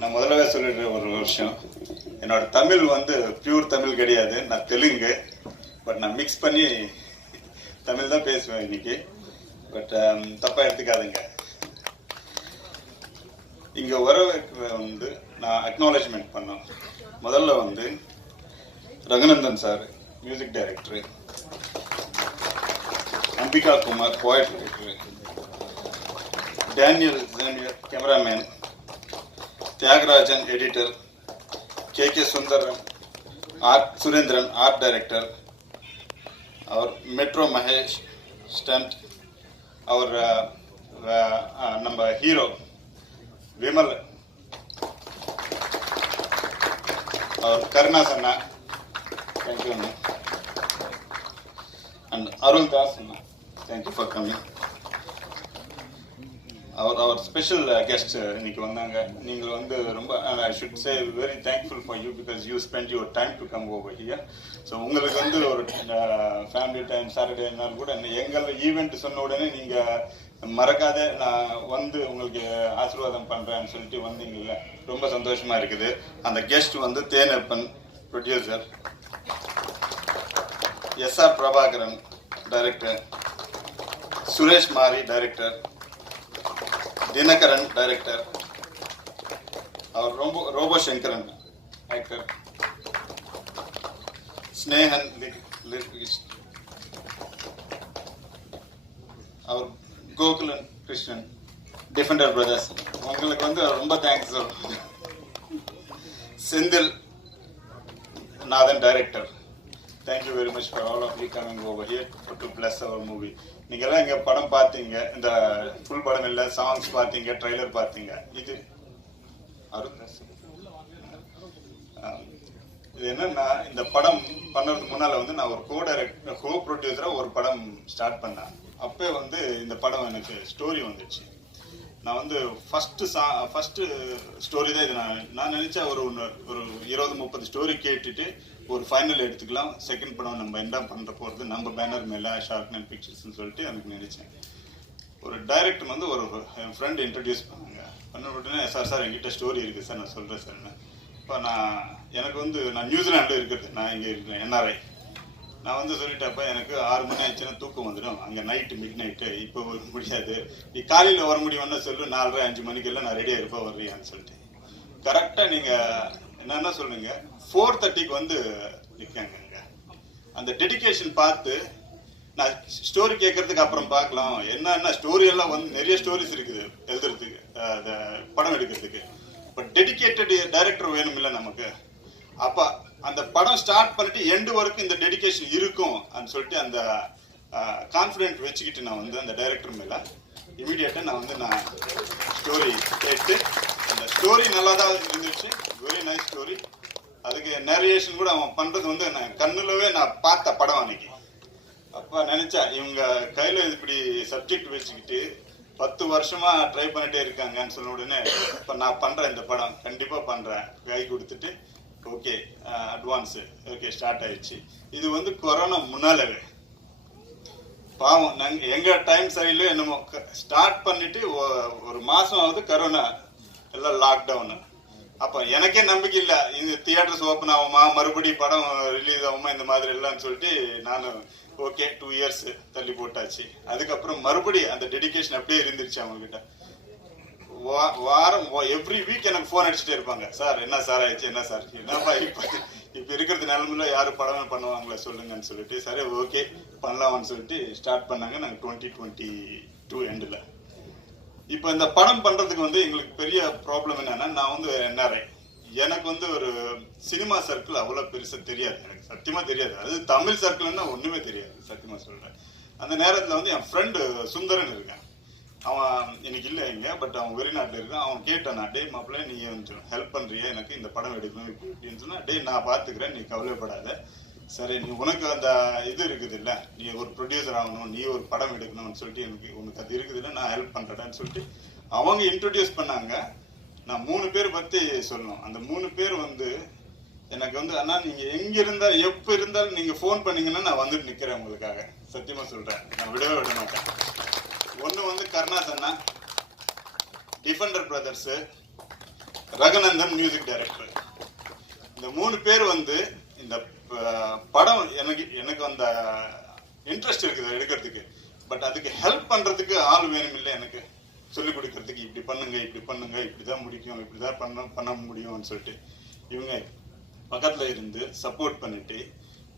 நான் முதல்லவே சொல்லிடுறேன் ஒரு விஷயம் என்னோட தமிழ் வந்து பியூர் தமிழ் கிடையாது. நான் தெலுங்கு. பட் நான் மிக்ஸ் பண்ணி தமிழ் தான் பேசுவேன் இன்னைக்கு. பட் um, தப்பாக எடுத்துக்காதுங்க. இங்கே வரவேற்க வந்து நான் அக்னாலேஜ்மெண்ட் பண்ணோம் முதல்ல வந்து Raghunandan sir music director Ambika Kumar poet director Daniel junior cameraman Thiagarajan editor K K Sundaran art Surendran art director அவர் மெட்ரோ மகேஷ் ஸ்டண்ட் அவர் அஹ், அஹ், அஹ், நம்ம ஹீரோ விமல் அவர் கருணாஸ் அண்ணா தேங்க்யூ அண்ணா and Arul Das Anna thank you for coming our our special guest uh, uh, இன்னைக்கு வந்தாங்க. நீங்கள் வந்து ரொம்ப I should say very thankful for you because you spend your time to come over here so உங்களுக்கு வந்து ஒரு ஃபேமிலி டைம் சாட்டர்டே நாள் கூட எங்கள் ஈவெண்ட் சொன்ன உடனே நீங்கள் மறக்காத நான் வந்து உங்களுக்கு ஆசீர்வாதம் பண்ணுறேன்னு சொல்லிட்டு வந்தீங்கல்ல. ரொம்ப சந்தோஷமாக இருக்குது. அந்த கெஸ்ட் வந்து Thenappan producer S R Prabhakaran director Suresh Mari director Dinakaran director அவர் ரொம்ப ரோபோ சங்கரன் ஆக்டர் ஸ்னேகன் லிரிக்லிஸ்ட். அவர் கோகுலன் கிருஷ்ணன் டிஃபெண்டர் பிரதர்ஸ் உங்களுக்கு வந்து ரொம்ப thanks Senthil Nathan director thank you very much for all of you coming over here to bless our movie நீங்கெல்லாம் இங்க படம் பார்த்தீங்க இந்த ஃபுல் படம் இல்ல சாங்ஸ் பார்த்தீங்க ட்ரைலர் பார்த்தீங்க. இது இது என்னன்னா இந்த படம் பண்ணுறதுக்கு முன்னால வந்து நான் ஒரு கோ டைரக்டர் கோ ப்ரொடியூசரா ஒரு படம் ஸ்டார்ட் பண்ணேன். அப்பே வந்து இந்த படம் எனக்கு ஸ்டோரி வந்துச்சு. நான் வந்து ஃபஸ்ட்டு சா ஃபஸ்ட்டு ஸ்டோரி தான் இது நான் நான் நினச்சேன் ஒரு ஒன்று ஒரு இருபது முப்பது ஸ்டோரி கேட்டுட்டு ஒரு ஃபைனல் எடுத்துக்கலாம். செகண்ட் படம் நம்ம என்ன பண்ணுற போகிறது நம்ம பேனர் மேலே ஷார்க் நைன் பிக்சர்ஸ்னு சொல்லிட்டு எனக்கு நினச்சேன். ஒரு டைரக்டர் வந்து ஒரு என் ஃப்ரெண்ட் இன்ட்ரடியூஸ் பண்ணாங்க. பண்ண உடனே சார் சார் என்கிட்ட ஸ்டோரி இருக்குது சார் நான் சொல்கிறேன் சார் இப்போ நான் எனக்கு வந்து நான் நியூசிலாண்டில் இருக்கிறது. நான் இங்கே இருக்கிறேன் என்ஆர்ஐ நான் வந்து சொல்லிட்டப்ப எனக்கு ஆறு மணி ஆச்சுன்னா தூக்கம் வந்துடும். அங்கே நைட்டு மிட் நைட்டு இப்போ வர முடியாது. நீ காலையில் வர முடியும்னு சொல்லு நாலரை அஞ்சு மணிக்கெல்லாம் நான் ரெடியாக இருப்பேன் வர்றியான்னு சொல்லிட்டு கரெக்டாக நீங்கள் என்னென்ன சொல்லுங்க ஃபோர் தேர்ட்டிக்கு வந்து நிற்காங்க அந்த டெடிகேஷன் பார்த்து நான் ஸ்டோரி கேட்கறதுக்கு அப்புறம் பார்க்கலாம். என்னன்னா ஸ்டோரி எல்லாம் வந்து நிறைய ஸ்டோரிஸ் இருக்குது எழுதுறதுக்கு அதை படம் எடுக்கிறதுக்கு. பட் டெடிக்கேட்டட் டைரக்டர் வேணும் இல்லை நமக்கு. அப்போ அந்த படம் ஸ்டார்ட் பண்ணிட்டு எண்டு வரைக்கும் இந்த டெடிகேஷன் இருக்கும் அப்படின்னு சொல்லிட்டு அந்த கான்ஃபிடென்ட் வச்சுக்கிட்டு நான் வந்து அந்த டைரக்டர் மேல இமீடியட்டா நான் வந்து நான் ஸ்டோரி கேட்டு அந்த ஸ்டோரி நல்லா தான் இருந்துச்சு. வெரி நைஸ் ஸ்டோரி அதுக்கு நரேஷன் கூட அவன் பண்றது வந்து நான் கண்ணுலவே நான் பார்த்த படம் அன்னைக்கு. அப்போ நினைச்சா இவங்க கையில இப்படி சப்ஜெக்ட் வச்சுக்கிட்டு பத்து வருஷமா ட்ரை பண்ணிட்டே இருக்காங்கன்னு சொன்ன உடனே இப்ப நான் பண்றேன் இந்த படம். கண்டிப்பா பண்றேன். கை கொடுத்துட்டு ஓகே அட்வான்ஸு ஓகே ஸ்டார்ட் ஆயிடுச்சு. இது வந்து கொரோனா முன்னாலவே. பாவம் நாங்க எங்க டைம் சரியில்லை என்னமோ ஸ்டார்ட் பண்ணிட்டு ஒரு மாசம் ஆகுது கரோனா எல்லாம் லாக்டவுன் அப்ப எனக்கே நம்பிக்கை இல்ல. இது தியேட்டர்ஸ் ஓபன் ஆகுமா மறுபடியும் படம் ரிலீஸ் ஆகுமா இந்த மாதிரி இல்லைன்னு சொல்லிட்டு நானும் ஓகே டூ இயர்ஸ் தள்ளி போட்டாச்சு. அதுக்கப்புறம் மறுபடியும் அந்த டெடிகேஷன் அப்படியே இருந்துருச்சு அவங்க கிட்ட வாரம் எவ்ரி வீக் எனக்கு ஃபோன் அடிச்சுட்டே இருப்பாங்க. சார் என்ன சார் ஆயிடுச்சு? என்ன சார்? என்னப்பா இப்போ இப்போ இருக்கிறது நிலமையில யாரும் படம் பண்ணுவாங்களே சொல்லுங்கன்னு சொல்லிட்டு சரி ஓகே பண்ணலாம்னு சொல்லிட்டு ஸ்டார்ட் பண்ணாங்க நாங்கள் டுவெண்ட்டி டுவெண்ட்டி டூ எண்டில் இப்போ இந்த படம் பண்ணுறதுக்கு வந்து எங்களுக்கு பெரிய ப்ராப்ளம் என்னன்னா நான் வந்து என்ஆர்ஐ எனக்கு வந்து ஒரு சினிமா சர்க்கிள் அவ்வளோ பெருசாக தெரியாது. எனக்கு சத்தியமாக தெரியாது. அது தமிழ் சர்க்கிள்னா ஒன்றுமே தெரியாது சத்தியமாக சொல்கிறேன் அந்த நேரத்தில் வந்து என் ஃப்ரெண்டு சுந்தரன் இருக்கேன். அவன் இன்னைக்கு இல்லை இங்கே பட் அவன் வெளிநாட்டில் இருக்கான். அவன் கேட்டான் நான் டே மாப்பிள்ள நீ கொஞ்சம் ஹெல்ப் பண்ணுறியா எனக்கு இந்த படம் எடுக்கணும் இப்படி இப்படின்னு சொன்னால் டே நான் பார்த்துக்கிறேன் நீ கவலைப்படாத. சரி நீ உனக்கு அந்த இது இருக்குது இல்லை? நீ ஒரு ப்ரொடியூசர் ஆகணும் நீ ஒரு படம் எடுக்கணும்னு சொல்லிட்டு எனக்கு உனக்கு அது இருக்குது இல்லை? நான் ஹெல்ப் பண்ணுறேன்னு சொல்லிட்டு அவங்க இன்ட்ரடியூஸ் பண்ணாங்க. நான் மூணு பேர் பற்றி சொல்லணும். அந்த மூணு பேர் வந்து எனக்கு வந்து அண்ணா நீங்கள் எங்கே இருந்தாலும் எப்போ இருந்தாலும் நீங்கள் ஃபோன் பண்ணீங்கன்னா நான் வந்துட்டு நிற்கிறேன் உங்களுக்காக. சத்தியமாக சொல்கிறேன் நான் விடவே விட மாட்டேன். ஒன்று வந்து கருணாஸ் அண்ணா defender brothers Raghunandan music director இந்த மூணு பேர் வந்து இந்த படம் எனக்கு எனக்கு அந்த இன்ட்ரெஸ்ட் இருக்குது எடுக்கிறதுக்கு. பட் அதுக்கு ஹெல்ப் பண்ணுறதுக்கு ஆள் வேணும் இல்லை எனக்கு. சொல்லிக் கொடுக்கறதுக்கு இப்படி பண்ணுங்க இப்படி பண்ணுங்க இப்படிதான் முடிக்கும் இப்படிதான் பண்ண பண்ண முடியும்னு சொல்லிட்டு இவங்க பக்கத்தில் இருந்து சப்போர்ட் பண்ணிட்டு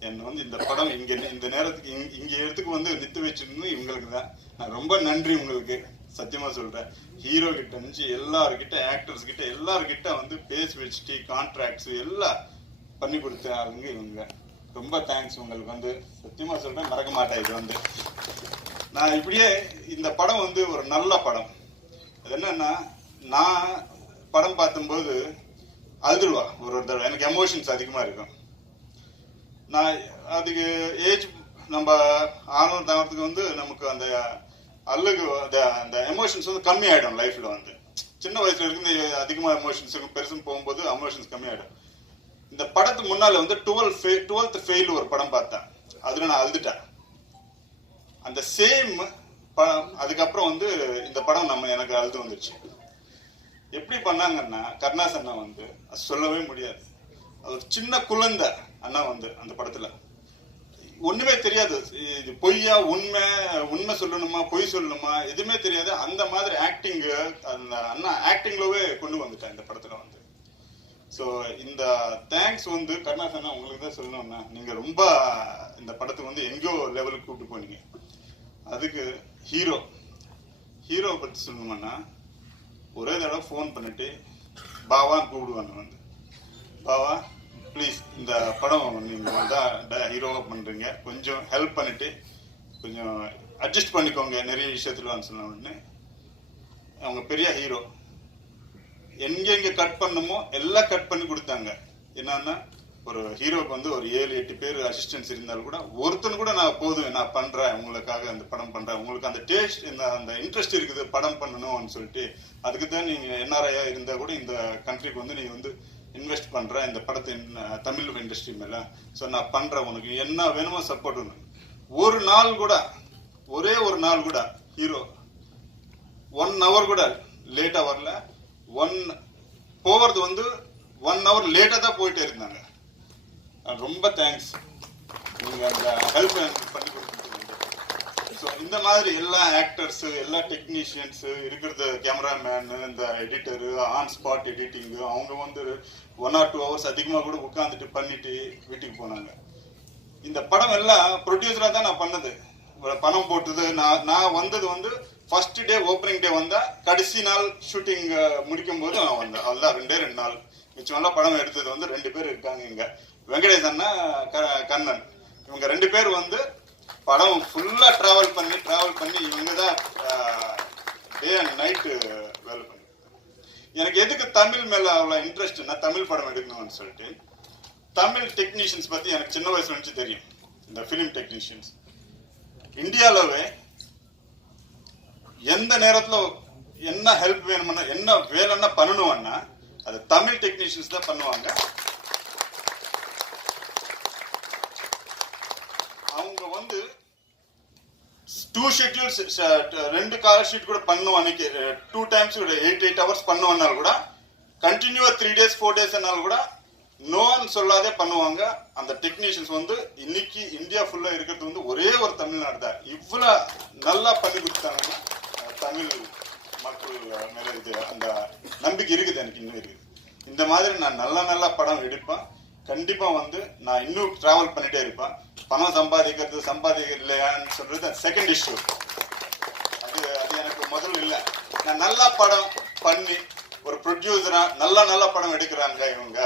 என்னை வந்து இந்த படம் இங்க இந்த நேரத்துக்கு இங்க- இடத்துக்கு வந்து நித்து வச்சிருந்து இவங்களுக்கு தான். நான் ரொம்ப நன்றி உங்களுக்கு சத்தியமா சொல்றேன். ஹீரோ கிட்ட இருந்து எல்லாருக்கிட்ட ஆக்டர்ஸ் கிட்ட எல்லாருக்கிட்ட வந்து பேசி வச்சுட்டு கான்ட்ராக்ட்ஸ் எல்லாம் பண்ணி கொடுத்த ஆளுங்க இவங்க. ரொம்ப தேங்க்ஸ் உங்களுக்கு வந்து. சத்தியமா சொல்றேன் மறக்க மாட்டேன் இது வந்து. நான் இப்படியே இந்த படம் வந்து ஒரு நல்ல படம். அது என்னன்னா நான் படம் பார்த்தும்போது அழுதுருவா ஒரு ஒரு தடவை. எனக்கு எமோஷன்ஸ் அதிகமா இருக்கும். நான் அதுக்கு ஏஜ் நம்ம ஆணும் தாங்கிறதுக்கு வந்து நமக்கு அந்த அழுகு அந்த அந்த எமோஷன்ஸ் வந்து கம்மி லைஃப்பில் வந்து. சின்ன வயசுல இருந்து அதிகமாக எமோஷன்ஸ் பெருசும் போகும்போது எமோஷன்ஸ் கம்மி இந்த படத்துக்கு முன்னால் வந்து டுவெல் டுவெல்த் ஃபெயில் ஒரு படம் பார்த்தேன். அதில் நான் அழுதுட்டேன். அந்த சேம் படம் அதுக்கப்புறம் வந்து இந்த படம் நம்ம எனக்கு அழுது வந்துச்சு எப்படி பண்ணாங்கன்னா கருணாசன்னா வந்து அது சொல்லவே முடியாது. ஒரு சின்ன குழந்தை. அண்ணா வந்து அந்த படத்துல. ஒண்ணுமே தெரியாது. இது பொய்யா உண்மை உண்மை சொல்லணுமா பொய் சொல்லணுமா எதுவுமே தெரியாது. அந்த மாதிரி ஆக்டிங் அந்த அண்ணா ஆக்டிங்லவே கொண்டு வந்துட்டேன் இந்த படத்துல வந்து. ஸோ இந்த தேங்க்ஸ் வந்து கருணாஸ் அண்ணா உங்களுக்கு தான் சொல்லணும்னா நீங்க ரொம்ப இந்த படத்துக்கு வந்து எங்கேயோ லெவலுக்கு கூப்பிட்டு போனீங்க. அதுக்கு ஹீரோ ஹீரோ பற்றி சொல்லணும்னா ஒரே தடவை ஃபோன் பண்ணிட்டு பாவான்னு கூப்பிடுவாங்க வந்து. பாவா? ப்ளீஸ் இந்த படம் நீங்கள் தான் ஹீரோவாக பண்ணுறீங்க கொஞ்சம் ஹெல்ப் பண்ணிட்டு கொஞ்சம் அட்ஜஸ்ட் பண்ணிக்கோங்க. நிறைய விஷயத்துல சொன்ன உடனே. அவங்க பெரிய ஹீரோ எங்கெங்க கட் பண்ணுமோ எல்லாம் கட் பண்ணி கொடுத்தாங்க. என்னன்னா ஒரு ஹீரோக்கு வந்து ஒரு ஏழு எட்டு பேர் அசிஸ்டன்ஸ் இருந்தாலும் கூட ஒருத்தன் கூட நான் போதும் நான் பண்றேன் உங்களுக்காக அந்த படம் பண்றேன். உங்களுக்கு அந்த டேஸ்ட் இந்த அந்த இன்ட்ரெஸ்ட் இருக்குது படம் பண்ணணும்னு சொல்லிட்டு அதுக்கு தான் நீங்க என்ஆர்ஐயா இருந்தா கூட இந்த கண்ட்ரிக்கு வந்து நீங்கள் வந்து இன்வெஸ்ட் பண்ணுறேன் இந்த படத்தை தமிழ் இண்டஸ்ட்ரி மேலே ஸோ நான் பண்ணுறேன் உனக்கு என்ன வேணுமோ சப்போர்ட் ஒரு நாள் கூட ஒரே ஒரு நாள் கூட ஹீரோ ஒன் ஹவர் கூட லேட்டாக வரல. ஒன் போகிறது வந்து ஒன் ஹவர் லேட்டாக தான் போயிட்டே இருந்தாங்க. ரொம்ப தேங்க்ஸ் நீங்கள் அந்த ஹெல்ப் பண்ணி கொடுத்து ஸோ இந்த மாதிரி எல்லா ஆக்டர்ஸ் எல்லா டெக்னீஷியன்ஸ் இருக்கிறது கேமராமேனு இந்த எடிட்டரு ஆன் ஸ்பாட் எடிட்டிங்கு அவங்க வந்து ஒன் ஆர் டூ ஹவர்ஸ் அதிகமாக கூட உட்காந்துட்டு பண்ணிட்டு வீட்டுக்கு போனாங்க. இந்த படம் எல்லாம் ப்ரொடியூசராக தான் நான் பண்ணது. பணம் போட்டது. நான் நான் வந்தது வந்து ஃபர்ஸ்ட் டே ஓப்பனிங் டே வந்தா கடைசி நாள் ஷூட்டிங் முடிக்கும் போது நான் வந்தேன். அதுதான் ரெண்டே ரெண்டு நாள். மிச்சமெல்லாம் படம் எடுத்தது வந்து ரெண்டு பேர் இருக்காங்க இங்க. வெங்கடேஷ் அண்ணா க- கண்ணன். இவங்க ரெண்டு பேர் வந்து படம் ஃபுல்லாக ட்ராவல் பண்ணி ட்ராவல் பண்ணி இவங்க தான் டே அண்ட் நைட்டு வேலை பண்ணி எனக்கு எதுக்கு தமிழ் மேலே அவ்வளோ இன்ட்ரெஸ்ட்னா தமிழ் படம் எடுக்கணும்னு சொல்லிட்டு தமிழ் டெக்னீஷியன்ஸ் பற்றி எனக்கு சின்ன வயசுல இருந்துச்சு தெரியும் இந்த ஃபிலிம் டெக்னீஷியன்ஸ் இந்தியாலவே எந்த நேரத்தில் என்ன ஹெல்ப் வேணும்னா என்ன வேலைன்னா பண்ணணும்னா அது தமிழ் டெக்னீஷியன்ஸ் தான் பண்ணுவாங்க அவங்க வந்து டூ ஷெட்யூல்ஸ் uh, ரெண்டு கால் ஷீட் கூட பண்ணும் அன்னைக்கு uh, டூ டைம்ஸ் கூட எயிட் எயிட் ஹவர்ஸ் பண்ணுவோம்னாலும் கூட கண்டினியூவா த்ரீ டேஸ் ஃபோர் டேஸ் கூட நோன்னு சொல்லாதே பண்ணுவாங்க. அந்த டெக்னீஷியன்ஸ் வந்து இன்னைக்கு இந்தியா ஃபுல்லா இருக்கிறது வந்து ஒரே ஒரு தமிழ்நாடு தான். இவ்வளவு நல்லா பண்ணி கொடுத்தாங்க. தமிழ் மக்கள் மேல இது அந்த நம்பிக்கை இருக்குது எனக்கு இன்னும் இருக்குது. இந்த மாதிரி நான் நல்ல நல்ல படம் எடுப்பேன். கண்டிப்பா வந்து நான் இன்னும் டிராவல் பண்ணிட்டே இருப்பேன். பணம் சம்பாதிக்கிறது சம்பாதிக்கிறது இல்லையான்னு சொல்றது செகண்ட் இஷ்யூ அது அது எனக்கு முதல்ல இல்லை. நான் நல்ல படம் பண்ணி ஒரு ப்ரொடியூசரா நல்ல நல்ல படம் எடுக்கிறாங்க இவங்க.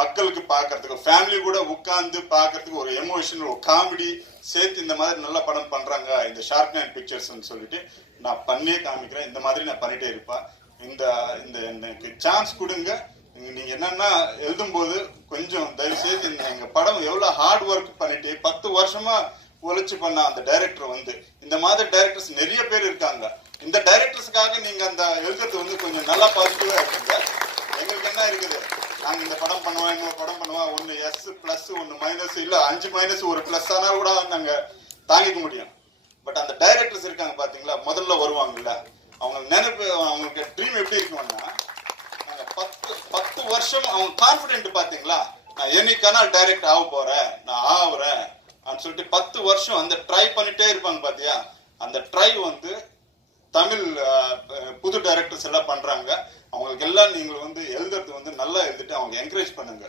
மக்களுக்கு பார்க்கறதுக்கு ஃபேமிலி கூட உட்கார்ந்து பார்க்கறதுக்கு ஒரு எமோஷன் ஒரு காமெடி சேர்த்து இந்த மாதிரி நல்ல படம் பண்றாங்க இந்த ஷார்க் நைன் பிக்சர்ஸ்ன்னு சொல்லிட்டு நான் பண்ணியே காமிக்கிறேன். இந்த மாதிரி நான் பண்ணிட்டே இருப்பேன். இந்த இந்த எனக்கு சான்ஸ் கொடுங்க. நீங்க என்னன்னா எழுதும்போது கொஞ்சம் தயவு செய்து இந்த எங்க படம் எவ்வளவு ஹார்ட் ஒர்க் பண்ணிட்டு பத்து வருஷமா உழைச்சு பண்ண அந்த டைரக்டர் வந்து இந்த மாதிரி டைரக்டர்ஸ் நிறைய பேர் இருக்காங்க. இந்த டைரக்டர்ஸ்க்காக நீங்க அந்த எழுதுறது வந்து கொஞ்சம் நல்லா பாசிட்டிவா இருக்குங்க எங்களுக்கு என்ன இருக்குது? நாங்க இந்த படம் பண்ணுவோம் இன்னொரு படம் பண்ணுவோம். ஒன்று எஸ் பிளஸ் ஒன்று மைனஸ் இல்ல அஞ்சு மைனஸ் ஒரு பிளஸ் ஆனால் கூட நாங்க தாங்கிக்க முடியும். பட் அந்த டைரக்டர்ஸ் இருக்காங்க பாத்தீங்களா? முதல்ல வருவாங்கல்ல. அவங்க நினைப்பு அவங்களுக்கு ட்ரீம் எப்படி இருக்கும்னா வருஷம் அவங்க கான்பிடென்ட் பாத்தீங்களா? நான் என்னைக்கானால் டைரக்ட் ஆக போறேன். நான் ஆகுறேன் அப்படின்னு சொல்லிட்டு பத்து வருஷம் அந்த ட்ரை பண்ணிட்டே இருப்பாங்க பாத்தியா? அந்த ட்ரை வந்து தமிழ் புது டைரக்டர்ஸ் எல்லாம் பண்றாங்க. அவங்களுக்கு எல்லாம் நீங்கள் வந்து எழுதுறது வந்து நல்லா எழுதிட்டு அவங்க என்கரேஜ் பண்ணுங்க.